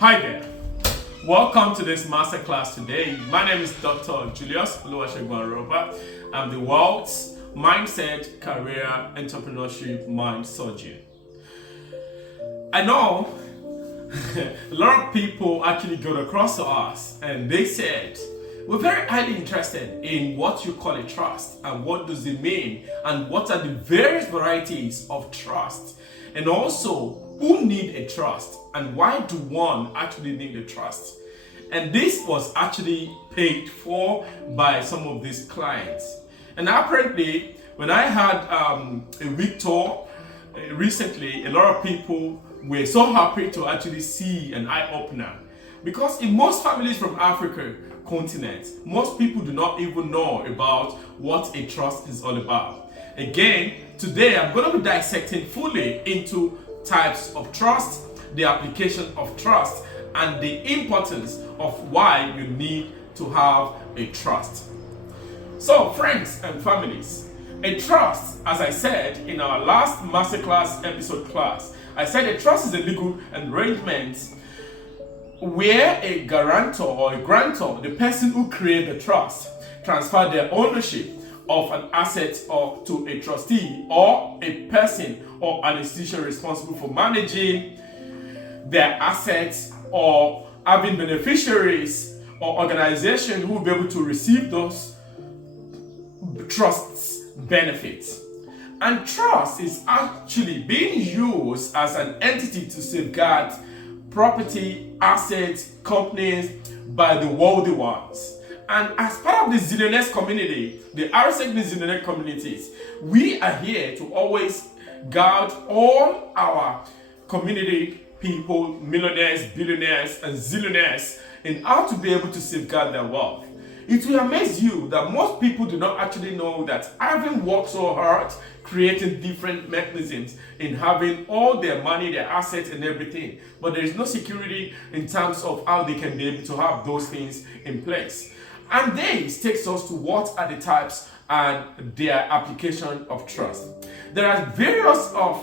Hi there. Welcome to this masterclass today. My name is Dr. Julius Oluwasegun Aroba. I'm the world's mindset, career, entrepreneurship mind surgeon. I know a lot of people actually got across to us and they said, we're very highly interested in what you call a trust and what does it mean and what are the various varieties of trust, and also who need a trust and why do one actually need a trust. And this was actually paid for by some of these clients. And apparently when I had a week tour recently, a lot of people were so happy to actually see an eye-opener, because in most families from Africa continent, most people do not even know about what a trust is all about. Again, today I'm going to be dissecting fully into types of trust, the application of trust, and the importance of why you need to have a trust. So friends and families, a trust, as I said in our last masterclass episode class, I said a trust is a legal arrangement where a guarantor or a grantor, the person who created the trust, transfer their ownership of an asset or to a trustee or a person or an institution responsible for managing their assets or having beneficiaries or organization who will be able to receive those trusts benefits. And trust is actually being used as an entity to safeguard property, assets, companies by the wealthy ones. And as part of the zillionaires community, the RSEG zillionaire communities, we are here to always guard all our community people, millionaires, billionaires, and zillionaires in how to be able to safeguard their wealth. It will amaze you that most people do not actually know that having worked so hard, creating different mechanisms in having all their money, their assets and everything, but there is no security in terms of how they can be able to have those things in place. And this takes us to what are the types and their application of trust. There are various of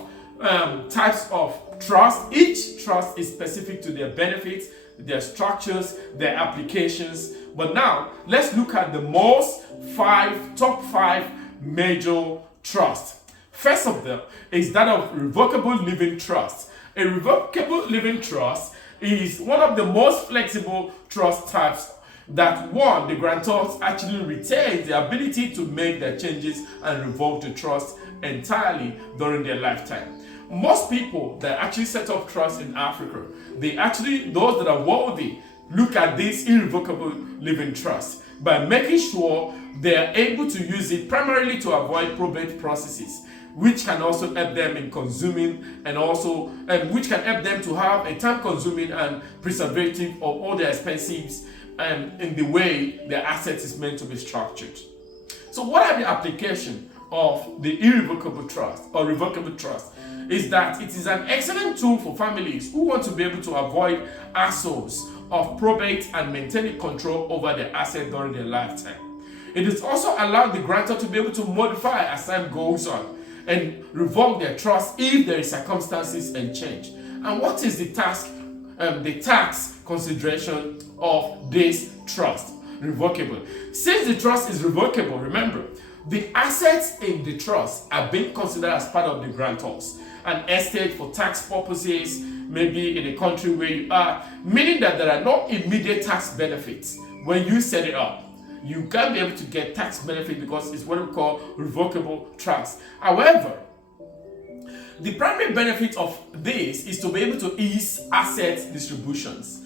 types of trust. Each trust is specific to their benefits, their structures, their applications. But now let's look at the top five major trusts. First of them is that of revocable living trust. A revocable living trust is one of the most flexible trust types that one, the grantors actually retain the ability to make their changes and revoke the trust entirely during their lifetime. Most people that actually set up trust in Africa, those that are wealthy, look at this irrevocable living trust by making sure they are able to use it primarily to avoid probate processes, which can also help them in consuming and also which can help them to have a time-consuming and preservative of all their expenses in the way their assets is meant to be structured. So what are the application of the irrevocable trust or revocable trust? Is that it is an excellent tool for families who want to be able to avoid hassles of probate and maintaining control over their asset during their lifetime. It is also allowed the grantor to be able to modify as time goes on and revoke their trust if there is circumstances and change. And what is the tax consideration of this trust? Revocable. Since the trust is revocable, remember, the assets in the trust are being considered as part of the grantors. An estate for tax purposes, maybe in a country where you are, meaning that there are no immediate tax benefits when you set it up. You can't be able to get tax benefit because it's what we call revocable trust. However, the primary benefit of this is to be able to ease asset distributions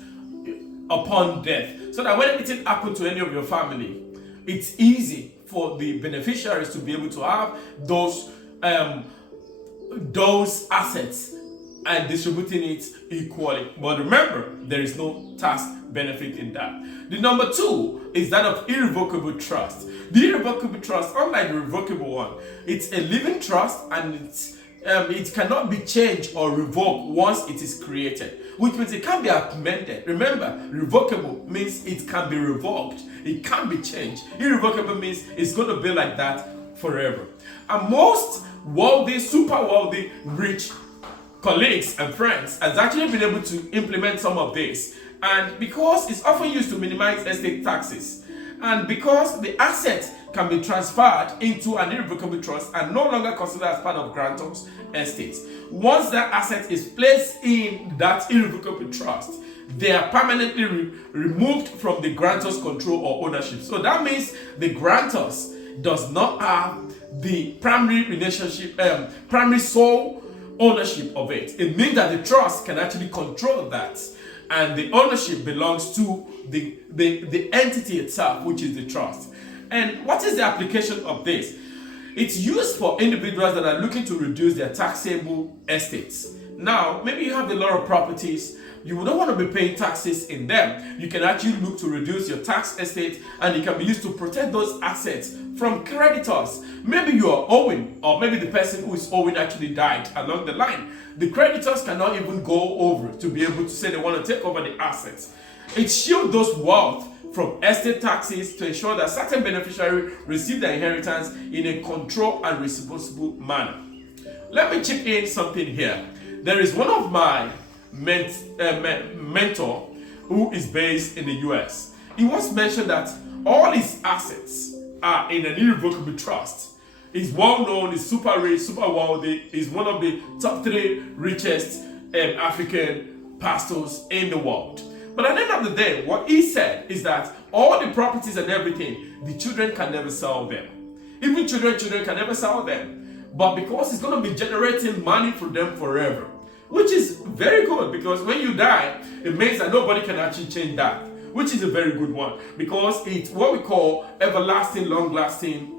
upon death, so that when anything happens to any of your family, it's easy for the beneficiaries to be able to have those assets and distributing it equally. But remember, there is no tax benefit in that. The number two is that of irrevocable trust. The irrevocable trust, unlike the revocable one, it's a living trust and it cannot be changed or revoked once it is created, which means it can be amended. Remember, revocable means it can be revoked, it can be changed. Irrevocable means it's going to be like that forever. And most wealthy, super wealthy, rich colleagues and friends has actually been able to implement some of this. And because it's often used to minimize estate taxes, and because the asset can be transferred into an irrevocable trust and no longer considered as part of grantor's estate. Once that asset is placed in that irrevocable trust, they are permanently removed from the grantor's control or ownership. So that means the grantors does not have the primary sole ownership of it. It means that the trust can actually control that, and the ownership belongs to the entity itself, which is the trust. And what is the application of this? It's used for individuals that are looking to reduce their taxable estates. Now, maybe you have a lot of properties, you don't want to be paying taxes in them. You can actually look to reduce your tax estate, and it can be used to protect those assets from creditors. Maybe you are owing, or maybe the person who is owing actually died along the line. The creditors cannot even go over to be able to say they want to take over the assets. It shields those wealth from estate taxes to ensure that certain beneficiaries receive their inheritance in a controlled and responsible manner. Let me chip in something here. There is one of my mentor who is based in the US. He once mentioned that all his assets are in an irrevocable trust. He's well known, he's super rich, super wealthy, he's one of the top 3 richest African pastors in the world. But at the end of the day, what he said is that all the properties and everything, the children can never sell them. Even children can never sell them. But because it's going to be generating money for them forever, which is very good, because when you die, it means that nobody can actually change that, which is a very good one, because it's what we call everlasting, long-lasting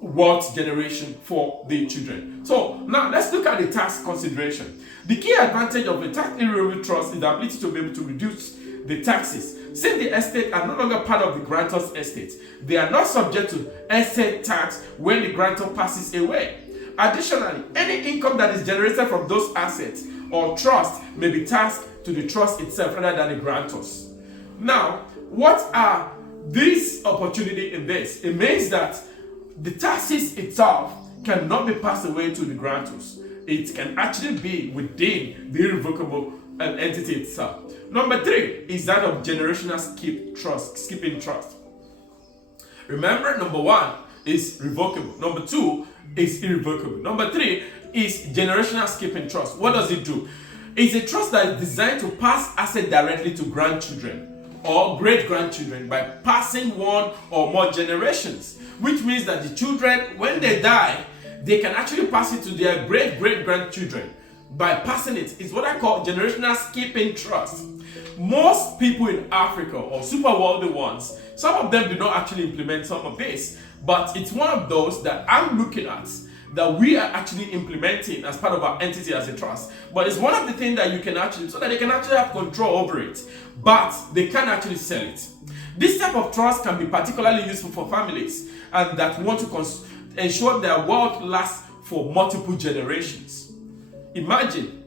wealth generation for the children. So now let's look at the tax consideration. The key advantage of a tax irrevocable trust is the ability to be able to reduce the taxes. Since the estate are no longer part of the grantor's estate, they are not subject to estate tax when the grantor passes away. Additionally, any income that is generated from those assets or trust may be taxed to the trust itself rather than the grantors. Now, what are these opportunities in this? It means that the taxes itself cannot be passed away to the grantors. It can actually be within the irrevocable entity itself. Number 3 is that of generational skipping trust. Remember, number 1 is revocable. Number 2 is irrevocable. Number 3 is generational skipping trust. What does it do? It's a trust that is designed to pass assets directly to grandchildren or great-grandchildren by passing one or more generations, which means that the children, when they die, they can actually pass it to their great-great-grandchildren by passing it. It's what I call generational skipping trust. Most people in Africa, or super wealthy ones, some of them do not actually implement some of this, but it's one of those that I'm looking at that we are actually implementing as part of our entity as a trust. But it's one of the things that you can actually, so that they can actually have control over it, but they can actually sell it. This type of trust can be particularly useful for families and that want to ensure their wealth lasts for multiple generations. Imagine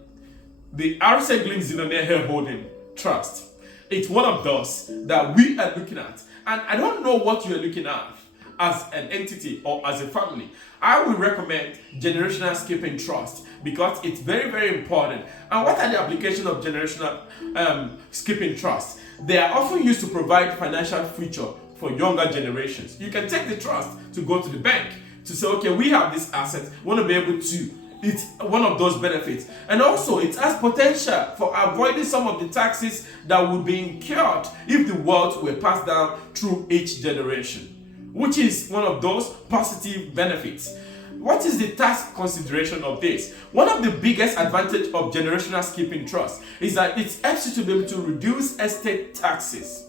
the Oluwasegun Aroba Holding Trust. It's one of those that we are looking at. And I don't know what you're looking at as an entity or as a family. I would recommend generational skipping trust because it's very, very important. And what are the applications of generational skipping trust? They are often used to provide financial future for younger generations. You can take the trust to go to the bank to say, okay, we have this asset, we want to be able to, it's one of those benefits. And also it has potential for avoiding some of the taxes that would be incurred if the wealth were passed down through each generation, which is one of those positive benefits. What is the tax consideration of this? One of the biggest advantages of generational skipping trust is that it helps you to be able to reduce estate taxes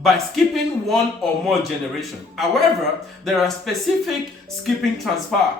by skipping one or more generations. However, there are specific skipping transfer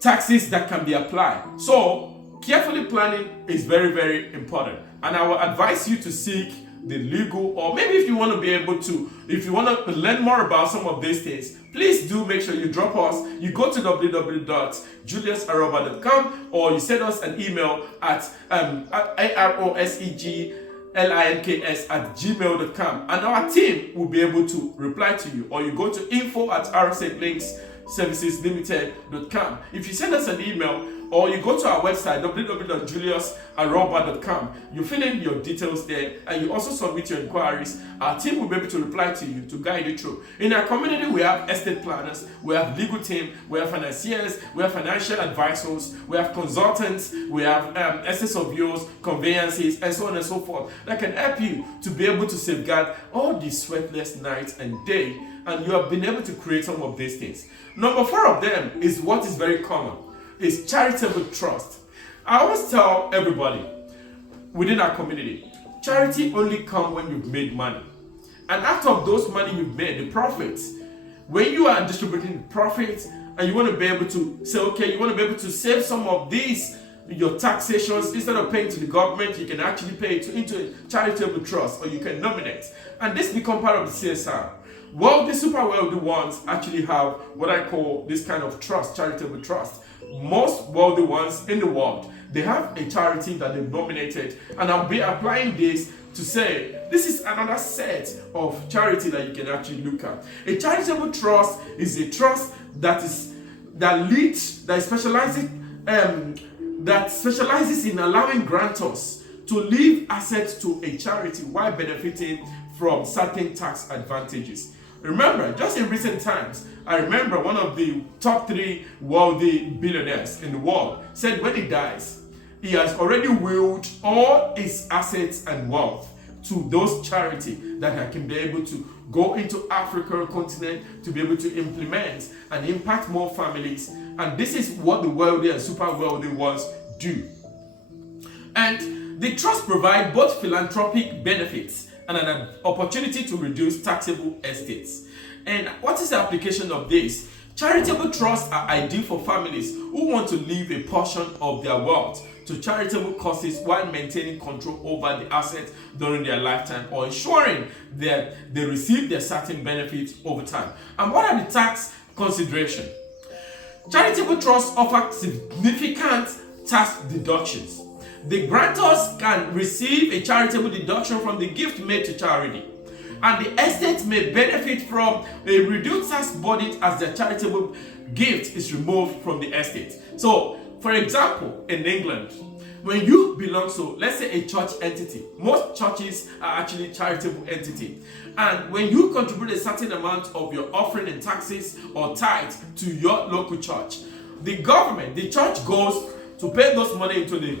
taxes that can be applied. So, carefully planning is very, very important. And I will advise you to seek the legal, or maybe if you want to be able to, if you want to learn more about some of these things, please do make sure you drop us. You go to www.juliusaroba.com or you send us an email at aroseglinks@gmail.com and our team will be able to reply to you. Or you go to info@aroseglinks.serviceslimited.com. If you send us an email, or you go to our website www.juliusaroba.com. You fill in your details there, and you also submit your inquiries. Our team will be able to reply to you to guide you through. In our community, we have estate planners, we have legal team, we have financiers, we have financial advisors, we have consultants, we have assets of yours, conveyances, and so on and so forth that can help you to be able to safeguard all these sweatless nights and day, and you have been able to create some of these things. Number 4 of them is what is very common, is charitable trust. I always tell everybody within our community, charity only comes when you've made money. And out of those money you've made, the profits, when you are distributing profits and you want to be able to say, okay, you want to be able to save some of these, your taxations, instead of paying to the government, you can actually pay it into a charitable trust, or you can nominate. And this becomes part of the CSR. Wealthy, super wealthy ones actually have what I call this kind of trust, charitable trust. Most wealthy ones in the world, they have a charity that they've nominated, and I'll be applying this to say this is another set of charity that you can actually look at. A charitable trust is a trust that specializes in allowing grantors to leave assets to a charity while benefiting from certain tax advantages. Remember, just in recent times, I remember one of the top 3 wealthy billionaires in the world said when he dies, he has already willed all his assets and wealth to those charities that can be able to go into African continent to be able to implement and impact more families. And this is what the wealthy and super wealthy ones do. And the trust provide both philanthropic benefits and an opportunity to reduce taxable estates. And what is the application of this? Charitable trusts are ideal for families who want to leave a portion of their wealth to charitable causes while maintaining control over the assets during their lifetime, or ensuring that they receive their certain benefits over time. And what are the tax considerations? Charitable trusts offer significant tax deductions. The grantors can receive a charitable deduction from the gift made to charity, and the estate may benefit from a reduced tax burden as the charitable gift is removed from the estate. So, for example, in England, when you belong to, let's say, a church entity, most churches are actually charitable entity, and when you contribute a certain amount of your offering and taxes or tithe to your local church, the government, the church goes to pay those money into the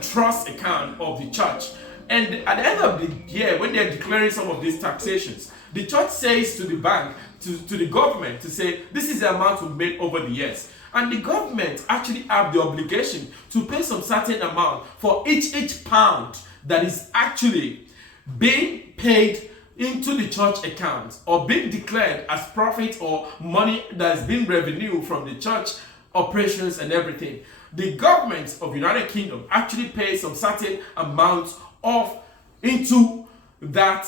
trust account of the church. And at the end of the year, when they're declaring some of these taxations, the church says to the bank, to the government, to say, this is the amount we've made over the years. And the government actually have the obligation to pay some certain amount for each pound that is actually being paid into the church account, or being declared as profit or money that's been revenue from the church operations and everything. The government of United Kingdom actually pays some certain amount into that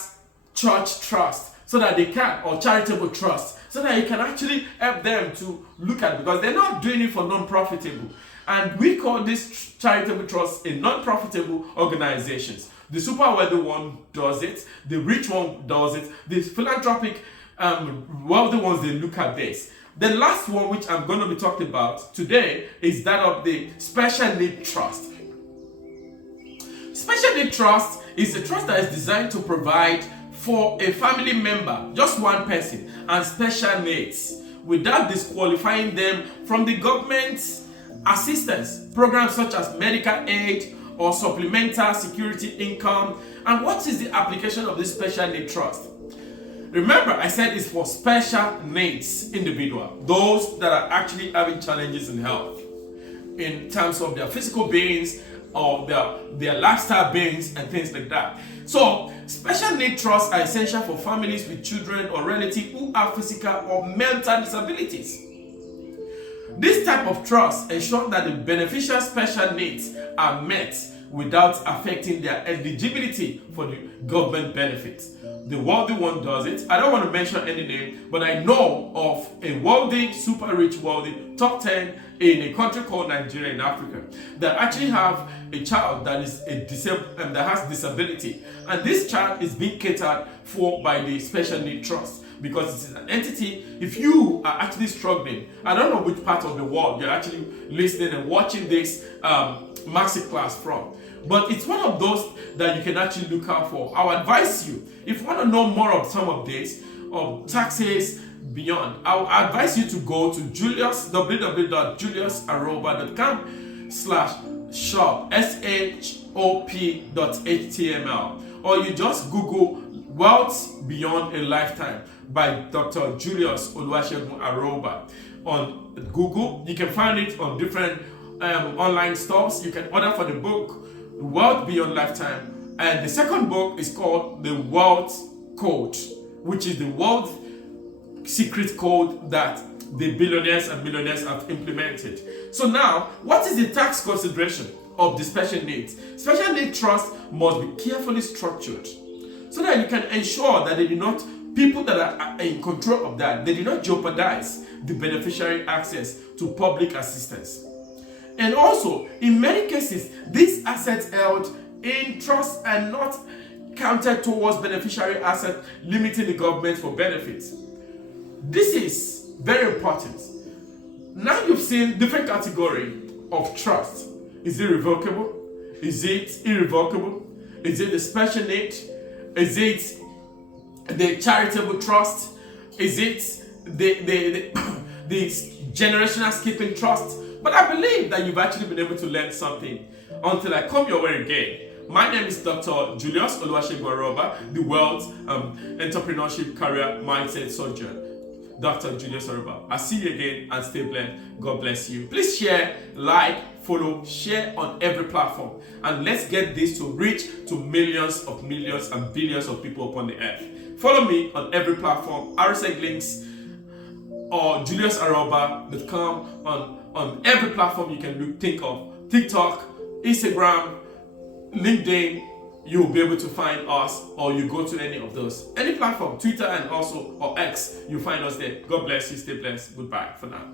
church trust, so that they can, or charitable trust, so that you can actually help them to look at, because they're not doing it for non-profitable. And we call this charitable trust a non-profitable organizations. The super wealthy one does it, the rich one does it, the philanthropic wealthy ones, they look at this. The last one, which I'm going to be talking about today, is that of the special need trust. Special need trust is a trust that is designed to provide for a family member, just one person, and special needs, without disqualifying them from the government's assistance programs such as medical aid or supplemental security income. And what is the application of this special need trust? Remember, I said it's for special needs individual, those that are actually having challenges in health, in terms of their physical beings or their lifestyle beings and things like that. So, special need trusts are essential for families with children or relatives who have physical or mental disabilities. This type of trust ensures that the beneficiary's special needs are met without affecting their eligibility for the government benefits. The wealthy one does it. I don't want to mention any name, but I know of a wealthy, super rich wealthy, top 10 in a country called Nigeria in Africa, that actually have a child that is that has disability, and this child is being catered for by the special need trust. because it's an entity. If you are actually struggling, I don't know which part of the world you're actually listening and watching this masterclass from, but it's one of those that you can actually look out for. I'll advise you, if you want to know more of some of this, of taxes beyond, I'll advise you to go to www.juliusaroba.com/shop, shop.html, or you just Google Wealth Beyond a Lifetime by Dr. Julius Oluwasegun Aroba on Google. You can find it on different online stores. You can order for the book Wealth Beyond Lifetime, and the second book is called The Wealth Code, which is the wealth secret code that the billionaires and millionaires have implemented. So now, what is the tax consideration of the special needs? Special need trust must be carefully structured so that you can ensure that people that are in control of that, they do not jeopardize the beneficiary access to public assistance. And also, in many cases, these assets held in trust are not counted towards beneficiary asset, limiting the government for benefits. This is very important. Now you've seen different category of trust. Is it revocable? Is it irrevocable? Is it the special need? Is it the charitable trust? Is it the generational skipping trust? But I believe that you've actually been able to learn something. Until I come your way again, my name is Dr. Julius Oluwasegun Aroba, the Wealth Entrepreneurship Career Mindset Surgeon. Dr. Julius Aroba. I'll see you again and stay blessed. God bless you. Please share, like, follow, share on every platform. And let's get this to reach to millions and billions of people upon the earth. Follow me on every platform, RSEG links or juliusaroba.com on every platform you can think of. TikTok, Instagram, LinkedIn, you'll be able to find us, or you go to any of those. Any platform, Twitter and also, or X, you find us there. God bless you, stay blessed. Goodbye for now.